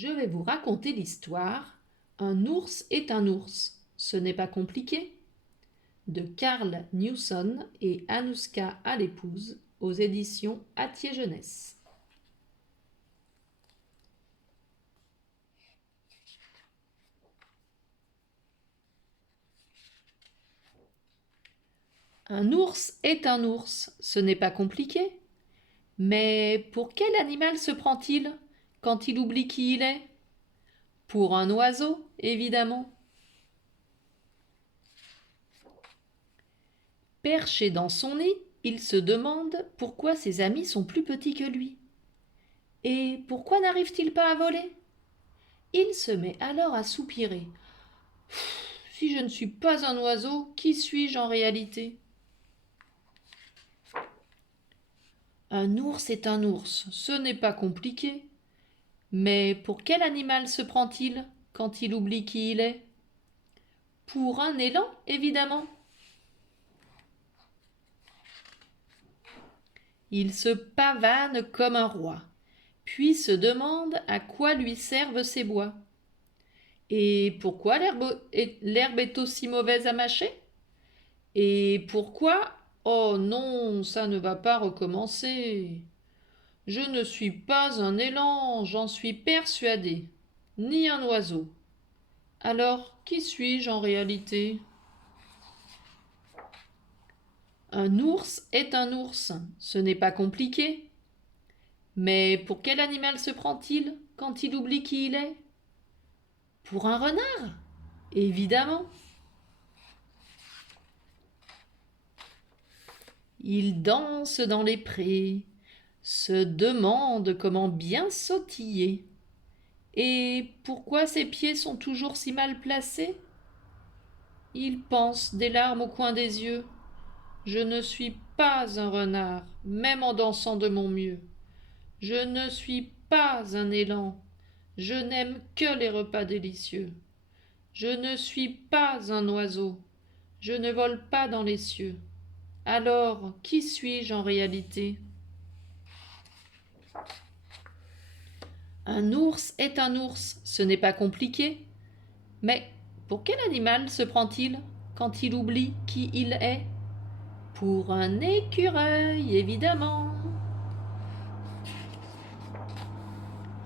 Je vais vous raconter l'histoire Un ours est un ours, ce n'est pas compliqué de Carl Newson et Anouska à l'épouse aux éditions Hatier Jeunesse. Un ours est un ours, ce n'est pas compliqué. Mais pour quel animal se prend-il quand il oublie qui il est? Pour un oiseau, évidemment. Perché dans son nid, il se demande pourquoi ses amis sont plus petits que lui. Et pourquoi n'arrive-t-il pas à voler? Il se met alors à soupirer. Si je ne suis pas un oiseau, qui suis-je en réalité? Un ours est un ours, ce n'est pas compliqué. Mais pour quel animal se prend-il quand il oublie qui il est? Pour un élan, évidemment. Il se pavane comme un roi, puis se demande à quoi lui servent ces bois. Et pourquoi l'herbe est aussi mauvaise à mâcher? Et pourquoi? Oh non, ça ne va pas recommencer. Je ne suis pas un élan, j'en suis persuadé, ni un oiseau. Alors, qui suis-je en réalité? Un ours est un ours, ce n'est pas compliqué. Mais pour quel animal se prend-il quand il oublie qui il est? Pour un renard, évidemment. Il danse dans les prés, se demande comment bien sautiller. Et pourquoi ses pieds sont toujours si mal placés? Il pense, des larmes au coin des yeux. Je ne suis pas un renard, même en dansant de mon mieux. Je ne suis pas un élan, je n'aime que les repas délicieux. Je ne suis pas un oiseau, je ne vole pas dans les cieux. Alors, qui suis-je en réalité? Un ours est un ours, ce n'est pas compliqué. Mais pour quel animal se prend-il quand il oublie qui il est? Pour un écureuil, évidemment.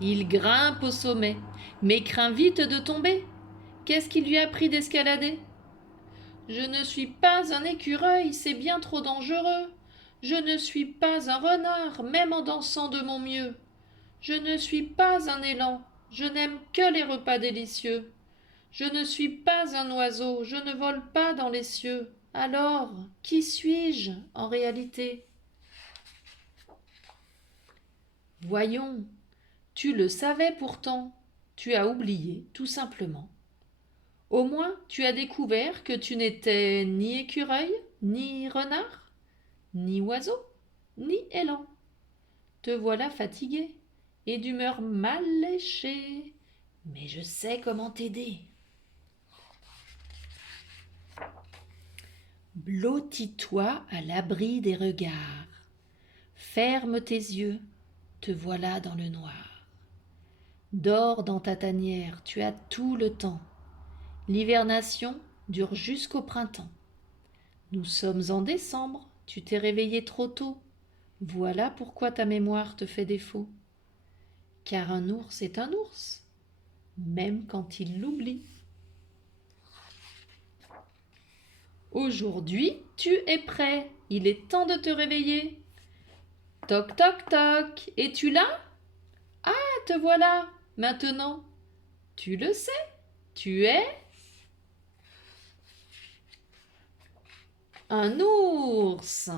Il grimpe au sommet, mais craint vite de tomber. Qu'est-ce qui lui a pris d'escalader? Je ne suis pas un écureuil, c'est bien trop dangereux. Je ne suis pas un renard, même en dansant de mon mieux. Je ne suis pas un élan, je n'aime que les repas délicieux. Je ne suis pas un oiseau, je ne vole pas dans les cieux. Alors, qui suis-je en réalité? Voyons, tu le savais pourtant, tu as oublié, tout simplement. Au moins, tu as découvert que tu n'étais ni écureuil, ni renard, ni oiseau, ni élan. Te voilà fatigué et d'humeur mal léchée. Mais je sais comment t'aider. Blottis-toi à l'abri des regards. Ferme tes yeux, te voilà dans le noir. Dors dans ta tanière, tu as tout le temps. L'hivernation dure jusqu'au printemps. Nous sommes en décembre, tu t'es réveillé trop tôt. Voilà pourquoi ta mémoire te fait défaut. Car un ours est un ours, même quand il l'oublie. Aujourd'hui, tu es prêt, il est temps de te réveiller. Toc toc toc, es-tu là? Ah, te voilà, maintenant. Tu le sais, tu es un ours.